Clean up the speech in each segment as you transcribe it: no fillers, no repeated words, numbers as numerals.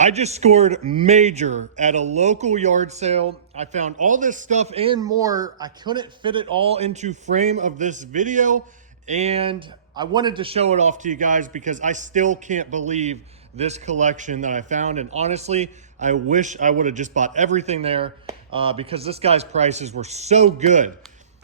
I just scored major at a local yard sale. I found all this stuff and more. I couldn't fit it all into frame of this video, and I wanted to show it off to you guys because I still can't believe this collection that I found. And honestly, I wish I would have just bought everything there because this guy's prices were so good.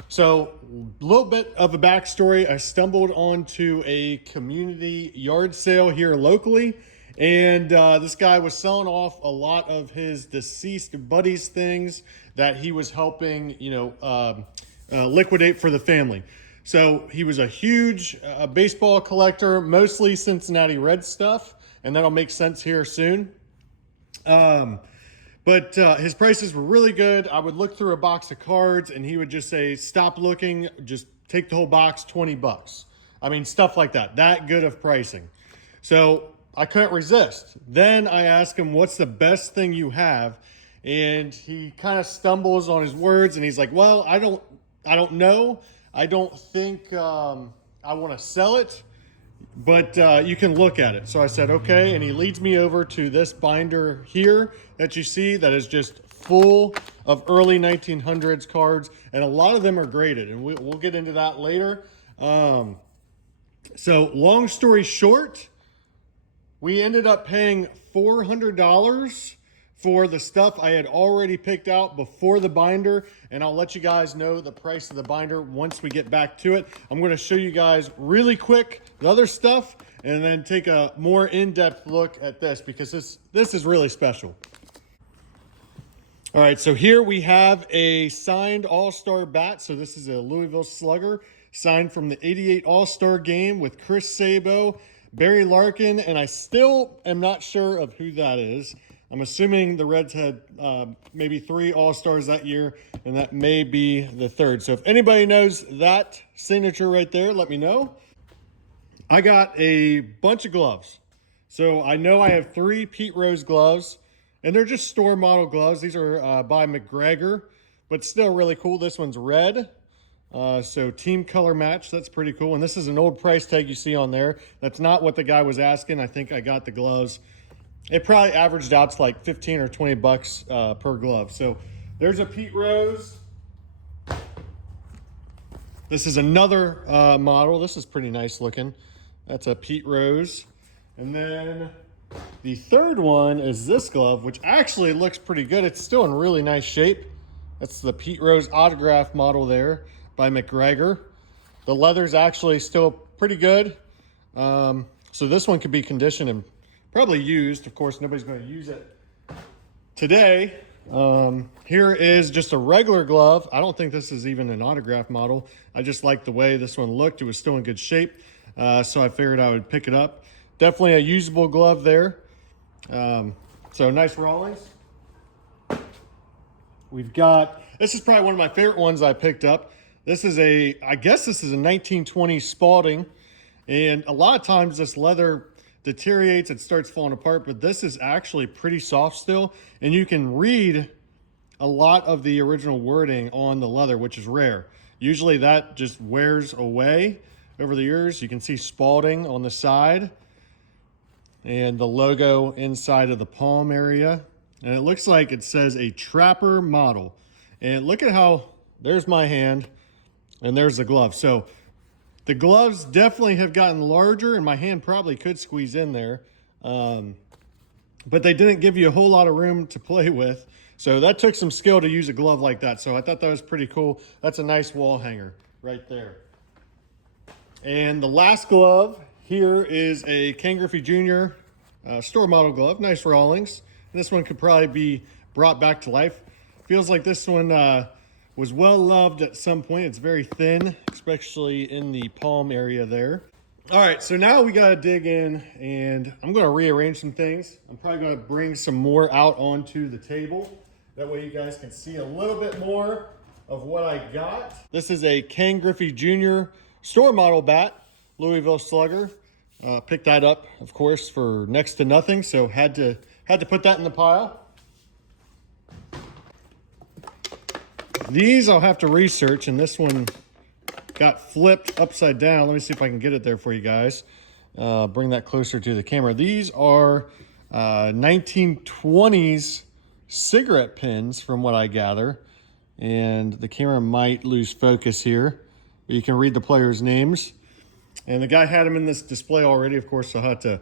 So a little bit of a backstory. I stumbled onto a community yard sale here locally, and this guy was selling off a lot of his deceased buddies' things that he was helping, liquidate for the family. So he was a huge baseball collector, mostly Cincinnati Reds stuff, and that'll make sense here soon. But his prices were really good. I would look through a box of cards and he would just say, stop looking, just take the whole box, 20 bucks. I mean, stuff like that, that good of pricing. So I couldn't resist. Then I asked him, what's the best thing you have? And he kind of stumbles on his words and he's like, well, I don't know. I don't think I want to sell it, but you can look at it. So I said, okay. And he leads me over to this binder here that you see that is just full of early 1900s cards. And a lot of them are graded, and we'll get into that later. So long story short, we ended up paying $400 for the stuff I had already picked out before the binder, and I'll let you guys know the price of the binder once we get back to it. I'm going to show you guys really quick the other stuff and then take a more in-depth look at this because this is really special. All right, so here we have a signed All-Star bat. So this is a Louisville Slugger signed from the '88 All-Star game with Chris Sabo, Barry Larkin, and I still am not sure of who that is. I'm assuming the Reds had maybe 3 All-Stars that year, and that may be the third. So if anybody knows that signature right there, let me know. I got a bunch of gloves. So I know I have 3 Pete Rose gloves, and they're just store model gloves. These are by McGregor, but still really cool. This one's red. So team color match, that's pretty cool. And this is an old price tag you see on there. That's not what the guy was asking. I think I got the gloves. It probably averaged out to like 15 or 20 bucks per glove. So there's a Pete Rose. This is another model. This is pretty nice looking. That's a Pete Rose. And then the third one is this glove, which actually looks pretty good. It's still in really nice shape. That's the Pete Rose autograph model there by McGregor. The leather's actually still pretty good. So this one could be conditioned and probably used. Of course, nobody's going to use it today. Here is just a regular glove. I don't think this is even an autograph model. I just like the way this one looked. It was still in good shape. So I figured I would pick it up. Definitely a usable glove there. So nice Rawlings. We've got, this is probably one of my favorite ones I picked up. This is I guess this is a 1920 Spalding. And a lot of times this leather deteriorates, it starts falling apart, but this is actually pretty soft still, and you can read a lot of the original wording on the leather, which is rare. Usually that just wears away over the years. You can see Spalding on the side and the logo inside of the palm area, and it looks like it says a Trapper model. And look at how, there's my hand and there's the glove. So the gloves definitely have gotten larger, and my hand probably could squeeze in there. But they didn't give you a whole lot of room to play with. So that took some skill to use a glove like that. So I thought that was pretty cool. That's a nice wall hanger right there. And the last glove here is a Ken Griffey Jr. Store model glove. Nice Rawlings. And this one could probably be brought back to life. Feels like this one was well loved at some point. It's very thin, especially in the palm area there. All right, so now we gotta dig in, and I'm gonna rearrange some things. I'm probably gonna bring some more out onto the table. That way you guys can see a little bit more of what I got. This is a Ken Griffey Jr. store model bat, Louisville Slugger. Picked that up, of course, for next to nothing, so had to put that in the pile. These I'll have to research, and this one got flipped upside down. Let me see if I can get it there for you guys. Bring that closer to the camera. These are 1920s cigarette pins from what I gather. And the camera might lose focus here, but you can read the players' names. And the guy had them in this display already. Of course, I'll have to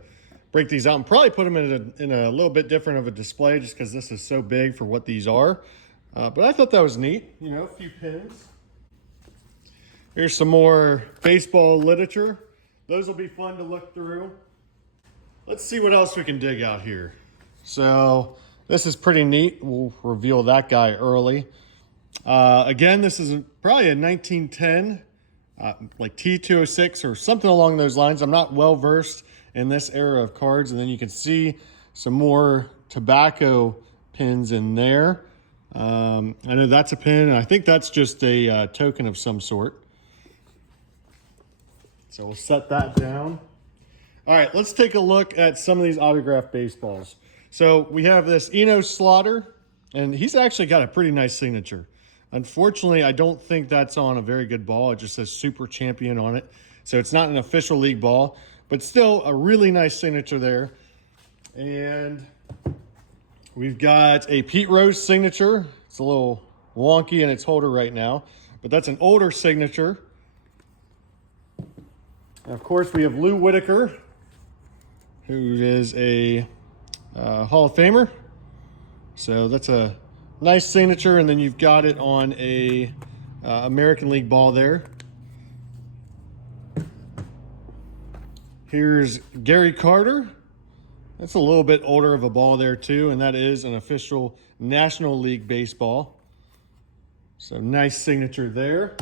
break these out and probably put them in a little bit different of a display just because this is so big for what these are. But I thought that was neat. You know, a few pins. Here's some more baseball literature. Those will be fun to look through. Let's see what else we can dig out here. So this is pretty neat. We'll reveal that guy early. Again, this is probably a 1910, like T206 or something along those lines. I'm not well versed in this era of cards. And then you can see some more tobacco pins in there. I know that's a pin, and I think that's just a token of some sort. So we'll set that down. All right, let's take a look at some of these autographed baseballs. So we have this Eno Slaughter, and he's actually got a pretty nice signature. Unfortunately, I don't think that's on a very good ball. It just says Super Champion on it. So it's not an official league ball, but still a really nice signature there. And we've got a Pete Rose signature. It's a little wonky in its holder right now, but that's an older signature. And of course, we have Lou Whitaker, who is a Hall of Famer. So that's a nice signature, and then you've got it on a American League ball there. Here's Gary Carter. That's a little bit older of a ball there too, and that is an official National League baseball. So nice signature there.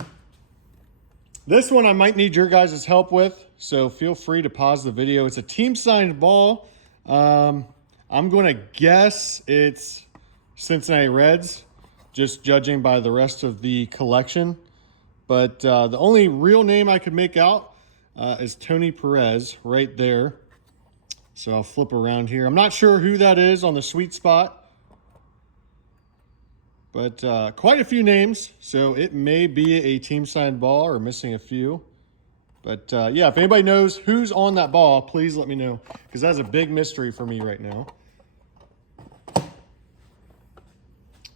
This one I might need your guys' help with, so feel free to pause the video. It's a team signed ball. I'm going to guess it's Cincinnati Reds, just judging by the rest of the collection. But the only real name I could make out is Tony Perez right there. So I'll flip around here. I'm not sure who that is on the sweet spot, but quite a few names. So it may be a team signed ball or missing a few. But yeah, if anybody knows who's on that ball, please let me know, because that's a big mystery for me right now.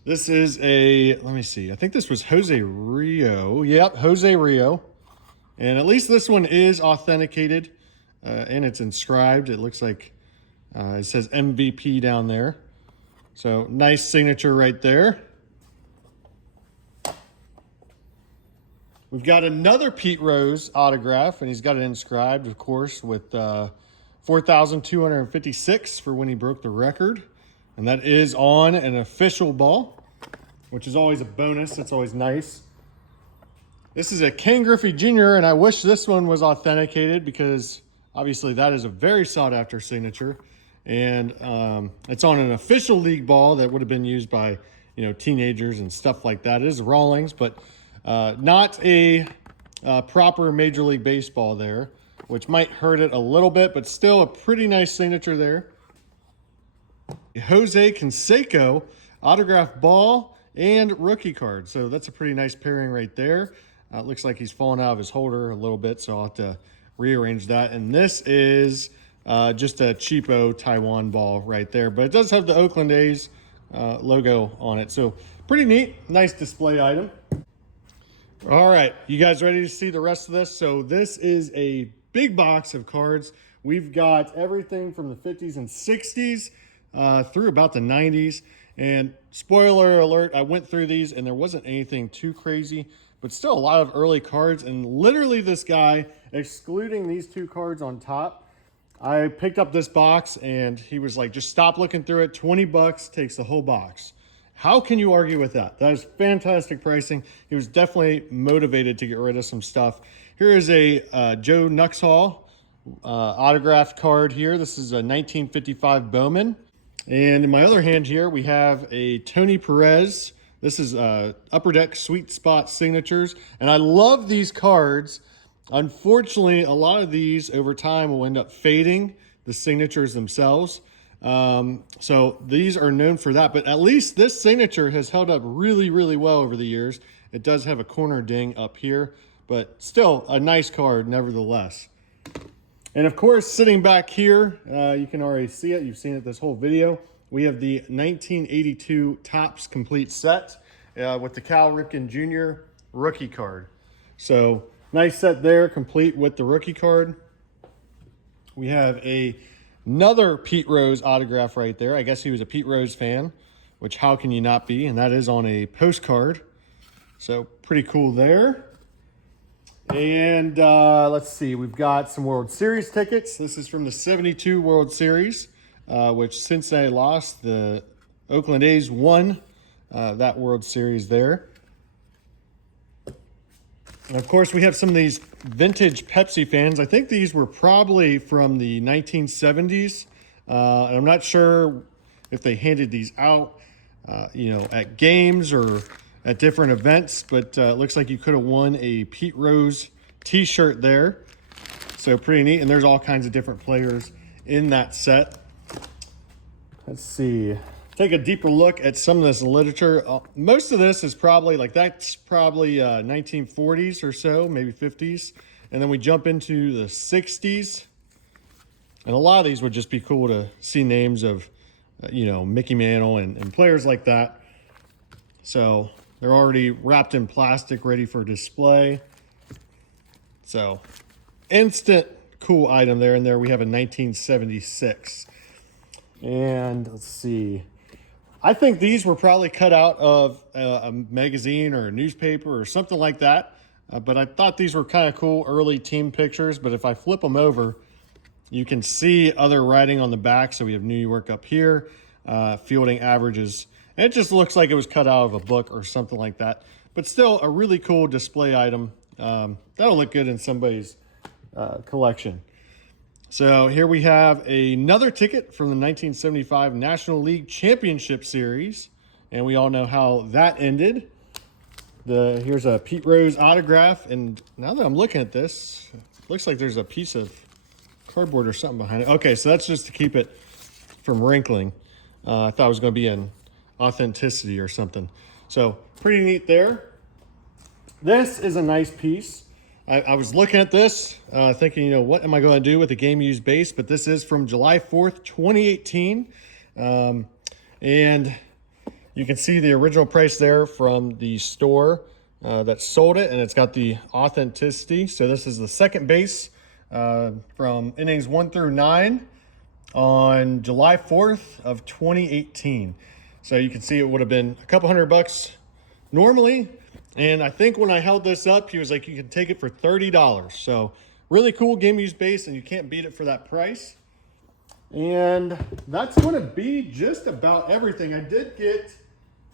This is a, let me see, I think this was Jose Rio. Yep, Jose Rio. And at least this one is authenticated and it's inscribed. It looks like it says MVP down there. So nice signature right there. We've got another Pete Rose autograph, and he's got it inscribed, of course, with 4,256 for when he broke the record. And that is on an official ball, which is always a bonus. It's always nice. This is a Ken Griffey Jr., and I wish this one was authenticated because obviously that is a very sought-after signature. And it's on an official league ball that would have been used by, you know, teenagers and stuff like that. It is Rawlings, but not a proper Major League Baseball there, which might hurt it a little bit, but still a pretty nice signature there. Jose Canseco autographed ball and rookie card. So that's a pretty nice pairing right there. It looks like he's fallen out of his holder a little bit, so I'll have to rearrange that. And this is just a cheapo Taiwan ball right there, but it does have the Oakland A's logo on it. So pretty neat, nice display item. All right, you guys ready to see the rest of this? So this is a big box of cards. We've got everything from the 50s and 60s through about the 90s. And spoiler alert, I went through these and there wasn't anything too crazy, but still a lot of early cards. And literally this guy, excluding these two cards on top, I picked up this box and he was like, just stop looking through it. 20 bucks takes the whole box. How can you argue with that? That is fantastic pricing. He was definitely motivated to get rid of some stuff. Here is a Joe Nuxhall autographed card here. This is a 1955 Bowman. And in my other hand here, we have a Tony Perez. This is Upper Deck Sweet Spot Signatures. And I love these cards. Unfortunately, a lot of these over time will end up fading, the signatures themselves. So these are known for that, but at least this signature has held up really, really well over the years. It does have a corner ding up here, but still a nice card nevertheless. And of course, sitting back here, you can already see it. You've seen it this whole video. We have the 1982 Topps complete set with the Cal Ripken Jr. rookie card. So nice set there, complete with the rookie card. We have another Pete Rose autograph right there. I guess he was a Pete Rose fan, which how can you not be? And that is on a postcard. So pretty cool there. And let's see, we've got some World Series tickets. This is from the 72 World Series, which Cincinnati lost. The Oakland A's won that World Series there. And of course, we have some of these vintage Pepsi fans. I think these were probably from the 1970s. And I'm not sure if they handed these out, at games or at different events, but it looks like you could have won a Pete Rose t-shirt there. So pretty neat. And there's all kinds of different players in that set. Let's see. Take a deeper look at some of this literature. Most of this is probably, that's probably 1940s or so, maybe 50s. And then we jump into the 60s. And a lot of these would just be cool to see names of, Mickey Mantle and players like that. So they're already wrapped in plastic, ready for display. So instant cool item there. And there we have a 1976. And let's see. I think these were probably cut out of a magazine or a newspaper or something like that. But I thought these were kind of cool early team pictures. But if I flip them over, you can see other writing on the back. So we have New York up here, fielding averages. And it just looks like it was cut out of a book or something like that. But still a really cool display item. That'll look good in somebody's collection. So here we have another ticket from the 1975 National League Championship Series. And we all know how that ended. Here's a Pete Rose autograph. And now that I'm looking at this, it looks like there's a piece of cardboard or something behind it. Okay, so that's just to keep it from wrinkling. I thought it was going to be an authenticity or something. So pretty neat there. This is a nice piece. I was looking at this, thinking, what am I going to do with a game used base? But this is from July 4th, 2018. And you can see the original price there from the store that sold it, and it's got the authenticity. So this is the second base from innings 1 through 9 on July 4th of 2018. So you can see it would have been a couple $100 normally. And I think when I held this up, he was like, you can take it for $30. So really cool game used base, and you can't beat it for that price. And that's going to be just about everything. I did get,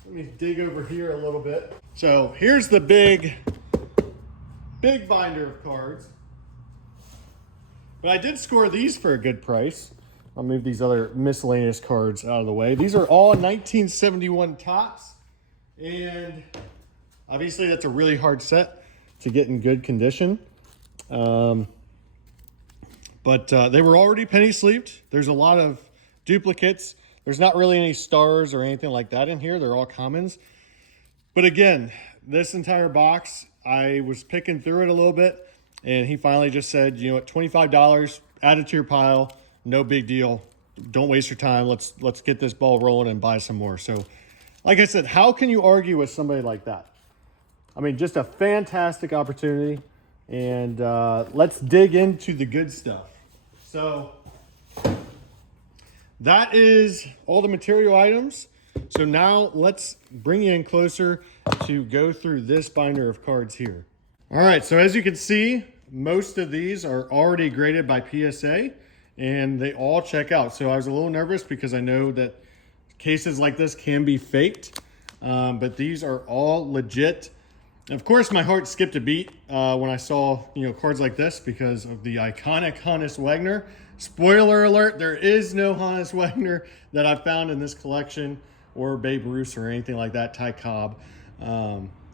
let me dig over here a little bit. So here's the big binder of cards. But I did score these for a good price. I'll move these other miscellaneous cards out of the way. These are all 1971 Topps. And obviously, that's a really hard set to get in good condition. But they were already penny sleeved. There's a lot of duplicates. There's not really any stars or anything like that in here. They're all commons. But again, this entire box, I was picking through it a little bit, and he finally just said, at $25, add it to your pile. No big deal. Don't waste your time. Let's get this ball rolling and buy some more. So, like I said, how can you argue with somebody like that? I mean, just a fantastic opportunity. And let's dig into the good stuff. So that is all the material items. So now let's bring you in closer to go through this binder of cards here. All right, so as you can see, most of these are already graded by PSA, and they all check out. So I was a little nervous because I know that cases like this can be faked, but these are all legit. Of course, my heart skipped a beat when I saw cards like this because of the iconic Honus Wagner. Spoiler alert, there is no Honus Wagner that I found in this collection, or Babe Ruth or anything like that, Ty Cobb,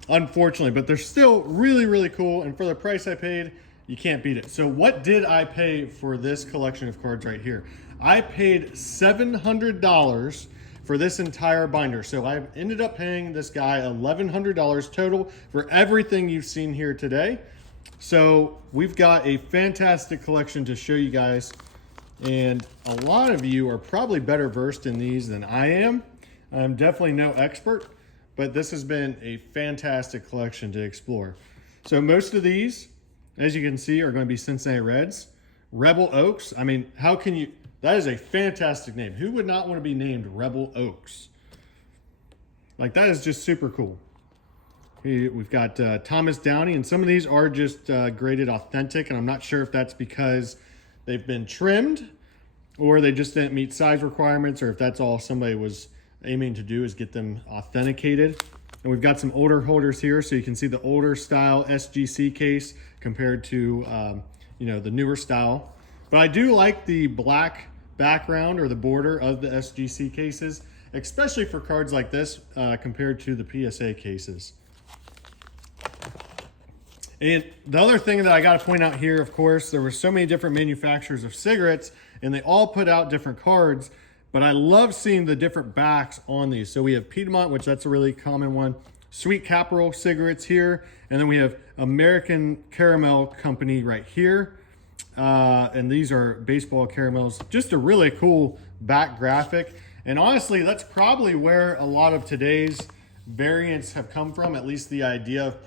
unfortunately. But they're still really, really cool, and for the price I paid, you can't beat it. So what did I pay for this collection of cards right here? I paid $700 for this entire binder. So I ended up paying this guy $1,100 total for everything you've seen here today. So we've got a fantastic collection to show you guys, and a lot of you are probably better versed in these than I am. I'm definitely no expert, but this has been a fantastic collection to explore. So most of these, as you can see, are going to be Cincinnati Reds. Rebel Oaks, I mean, how can you, that is a fantastic name. Who would not want to be named Rebel Oaks? Like, that is just super cool. We've got Thomas Downey, and some of these are just graded authentic, and I'm not sure if that's because they've been trimmed or they just didn't meet size requirements, or if that's all somebody was aiming to do is get them authenticated. And we've got some older holders here, so you can see the older style SGC case compared to the newer style. But I do like the black background or the border of the SGC cases, especially for cards like this compared to the PSA cases. And the other thing that I got to point out here, of course, there were so many different manufacturers of cigarettes, and they all put out different cards, but I love seeing the different backs on these. So we have Piedmont, which that's a really common one, Sweet Capital cigarettes here, and then we have American Caramel Company right here. And these are baseball caramels. Just a really cool back graphic. And honestly, that's probably where a lot of today's variants have come from, at least the idea of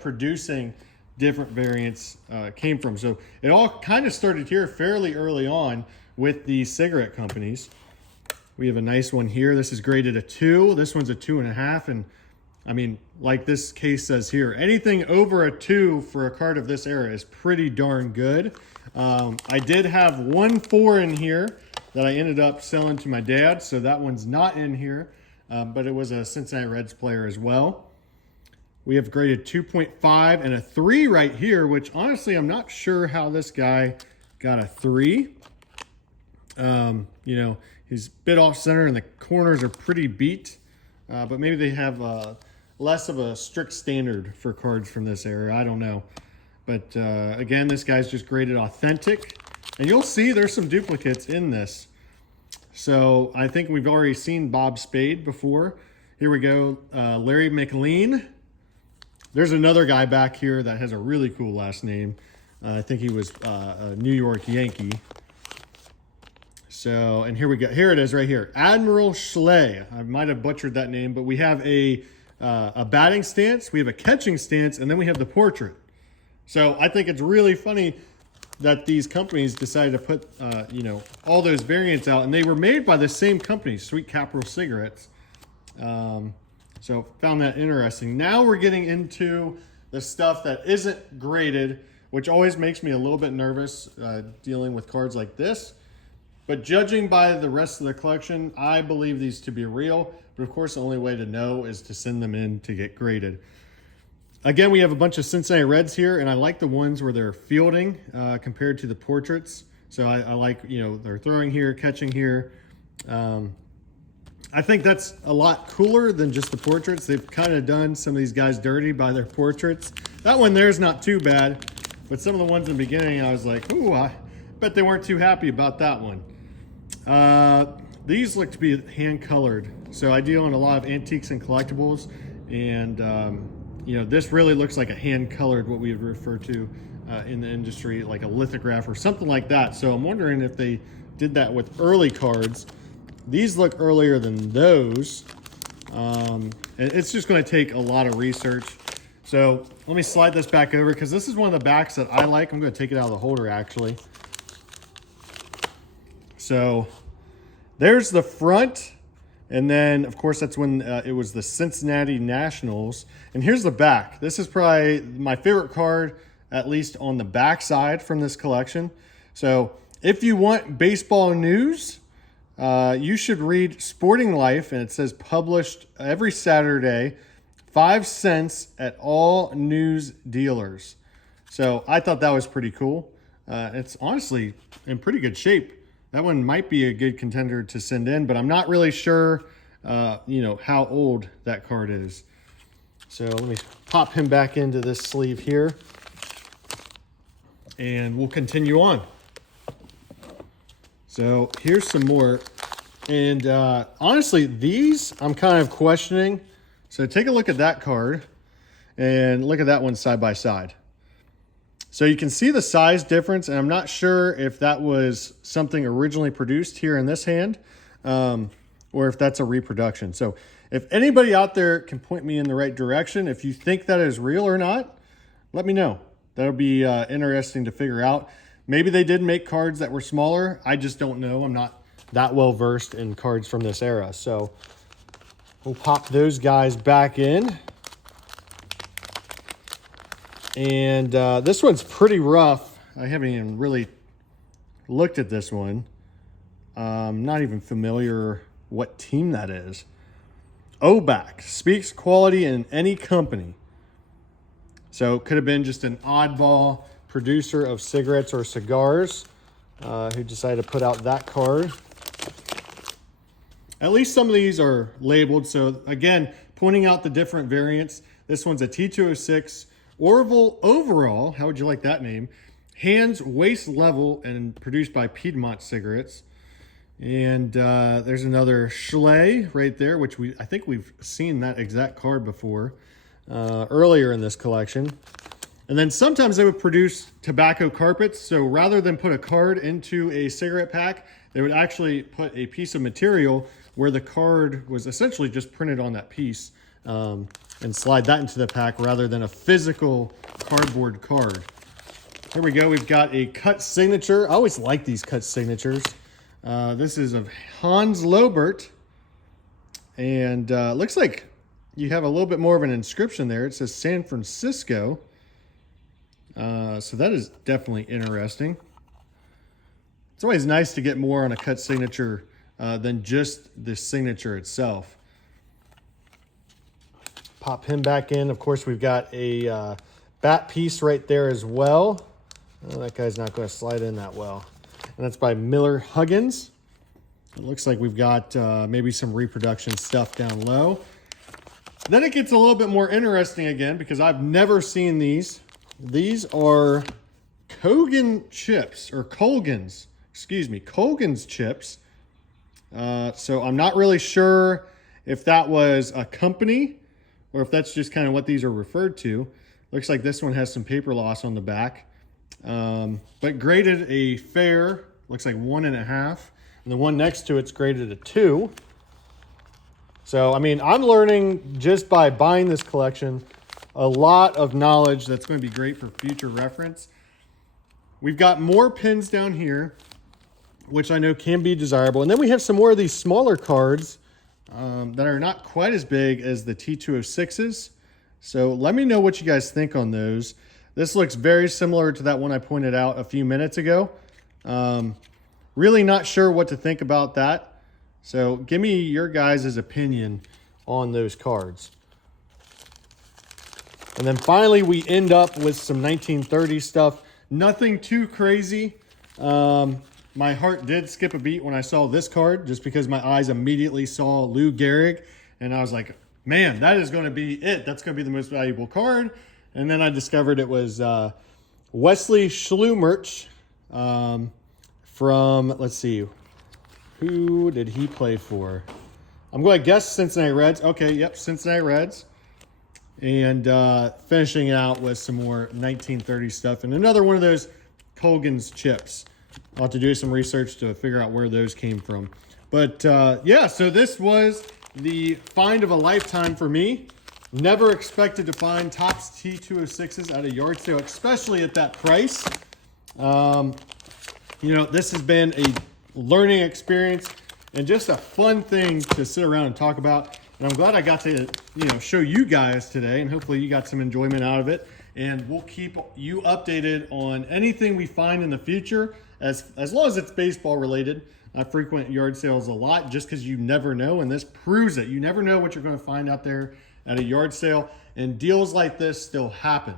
producing different variants came from. So it all kind of started here fairly early on with the cigarette companies. We have a nice one here. This is graded a 2. This one's a 2.5. And I mean, like this case says here, anything over a 2 for a card of this era is pretty darn good. I did have one 4 in here that I ended up selling to my dad, so that one's not in here, but it was a Cincinnati Reds player as well. We have graded 2.5 and a 3 right here, which honestly, I'm not sure how this guy got a 3. He's a bit off center and the corners are pretty beat, but maybe they have less of a strict standard for cards from this era. I don't know. But again, this guy's just graded authentic, and you'll see there's some duplicates in this. So I think we've already seen Bob Spade before. Here we go, Larry McLean. There's another guy back here that has a really cool last name. I think he was a New York Yankee. So, and here we go. Here it is right here. Admiral Schley. I might have butchered that name, but we have a batting stance, we have a catching stance, and then we have the portrait. So I think it's really funny that these companies decided to put, all those variants out, and they were made by the same company, Sweet Capital Cigarettes. So found that interesting. Now we're getting into the stuff that isn't graded, which always makes me a little bit nervous dealing with cards like this. But judging by the rest of the collection, I believe these to be real. But of course, the only way to know is to send them in to get graded. Again, we have a bunch of Cincinnati Reds here, and I like the ones where they're fielding compared to the portraits. So I like, they're throwing here, catching here. I think that's a lot cooler than just the portraits. They've kind of done some of these guys dirty by their portraits. That one there's not too bad, but some of the ones in the beginning, I was like, ooh, I bet they weren't too happy about that one. These look to be hand colored. So I deal in a lot of antiques and collectibles, and this really looks like a hand colored, what we would refer to in the industry, like a lithograph or something like that. So I'm wondering if they did that with early cards. These look earlier than those. And it's just going to take a lot of research. So let me slide this back over, because this is one of the backs that I like. I'm going to take it out of the holder, actually. So there's the front. And then, of course, that's when it was the Cincinnati Nationals. And here's the back. This is probably my favorite card, at least on the back side from this collection. So if you want baseball news, you should read Sporting Life, and it says published every Saturday, 5 cents at all news dealers. So I thought that was pretty cool. It's honestly in pretty good shape. That one might be a good contender to send in, but I'm not really sure, how old that card is. So let me pop him back into this sleeve here, and we'll continue on. So here's some more. And honestly, these I'm kind of questioning. So take a look at that card. and look at that one side by side. So you can see the size difference, and I'm not sure if that was something originally produced here in this hand, or if that's a reproduction. So if anybody out there can point me in the right direction, if you think that is real or not, let me know. That'll be interesting to figure out. Maybe they did make cards that were smaller. I just don't know. I'm not that well versed in cards from this era. So we'll pop those guys back in. And this one's pretty rough. I haven't even really looked at this one. I'm not even familiar what team that is. Oback speaks quality in any company. So it could have been just an oddball producer of cigarettes or cigars who decided to put out that card. At least some of these are labeled. So again, pointing out the different variants. This one's a T206. Orville Overall, how would you like that name? Hands waist level and produced by Piedmont Cigarettes. And there's another Schley right there, which I think we've seen that exact card before earlier in this collection. And then sometimes they would produce tobacco carpets. So rather than put a card into a cigarette pack, they would actually put a piece of material where the card was essentially just printed on that piece. And slide that into the pack rather than a physical cardboard card. Here we go. We've got a cut signature. I always like these cut signatures. This is of Hans Lobert. And looks like you have a little bit more of an inscription there. It says San Francisco. So that is definitely interesting. It's always nice to get more on a cut signature than just the signature itself. Pop him back in. Of course, we've got a bat piece right there as well. Oh, that guy's not going to slide in that well. And that's by Miller Huggins. It looks like we've got maybe some reproduction stuff down low. Then it gets a little bit more interesting again because I've never seen these. These are Colgan chips, or Colgans, excuse me, Colgans chips. So I'm not really sure if that was a company or if that's just kind of what these are referred to. Looks like this one has some paper loss on the back. But graded a fair, looks like 1.5. And the one next to it's graded a 2. So, I mean, I'm learning just by buying this collection a lot of knowledge that's going to be great for future reference. We've got more pins down here, which I know can be desirable. And then we have some more of these smaller cards that are not quite as big as the T206s. So let me know what you guys think on those. This looks very similar to that one I pointed out a few minutes ago. Really not sure what to think about that. So give me your guys' opinion on those cards. And then finally, we end up with some 1930s stuff. Nothing too crazy. My heart did skip a beat when I saw this card just because my eyes immediately saw Lou Gehrig. And I was like, man, that is going to be it. That's going to be the most valuable card. And then I discovered it was Wesley Schlumerch from, let's see, who did he play for? I'm going to guess Cincinnati Reds. Okay, yep, Cincinnati Reds. And finishing out with some more 1930s stuff. And another one of those Colgan's chips. I'll have to do some research to figure out where those came from. But yeah, so this was the find of a lifetime for me. Never expected to find Topps T206s at a yard sale, especially at that price. You know, this has been a learning experience and just a fun thing to sit around and talk about. And I'm glad I got to, you know, show you guys today, and hopefully you got some enjoyment out of it. And we'll keep you updated on anything we find in the future, as long as it's baseball related. I frequent yard sales a lot just because you never know, and this proves it. You never know what you're going to find out there at a yard sale, and deals like this still happen.